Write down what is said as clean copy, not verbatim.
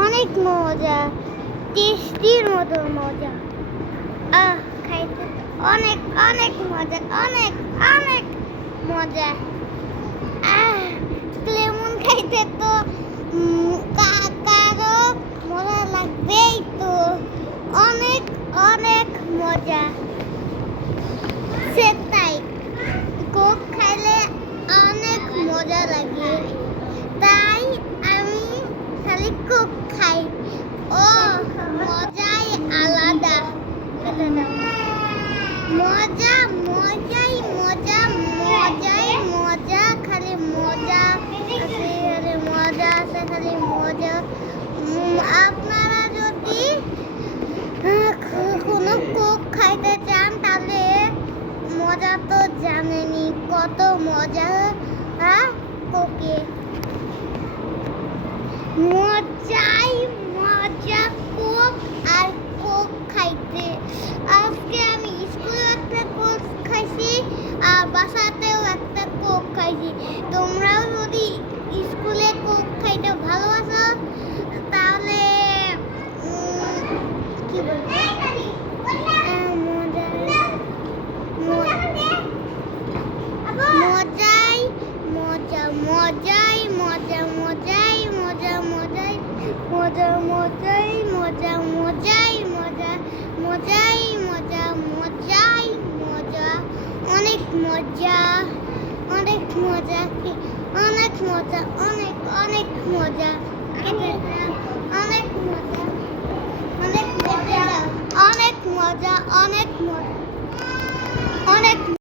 অনেক মজা, টেস্টির মতো মজা। খাইতে অনেক অনেক মজা, অনেক অনেক মজা। লেমন খাইতে তো কারো মজা লাগবেই তো, অনেক অনেক মজা। সেটাই, কোক খাইলে অনেক মজা লাগে, তাই আমি খালি কোক খাই। ও মজাই আলাদা, মজা মজাই মজা, মজাই মজা, খালি মজা আছে, খালি মজা আছে, খালি মজা। আপনারা যদি কোনো কোক খাইতে চান তাহলে মজা তো জানেনি, কত মজা কোকে, মজাই মজা কোক আর কোক খাইতে। আজকে আমি স্কুলে একটা কোক খাইছি আর বাসাতেও একটা কোক খাইছি। তোমরাও যদি স্কুলে কোক খাইতে ভালোবাসো তাহলে কি বলবো, মজাই মজা, মজাই মজা, মজাই মজা, মজাই মজা, মজাই মজা, মজাই মজা, মজাই মজা, মজাই মজা, অনেক মজা, অনেক মজা, অনেক মজা, অনেক অনেক মজা, অনেক মজা, অনেক মজা, অনেক মজা, অনেক মজা, অনেক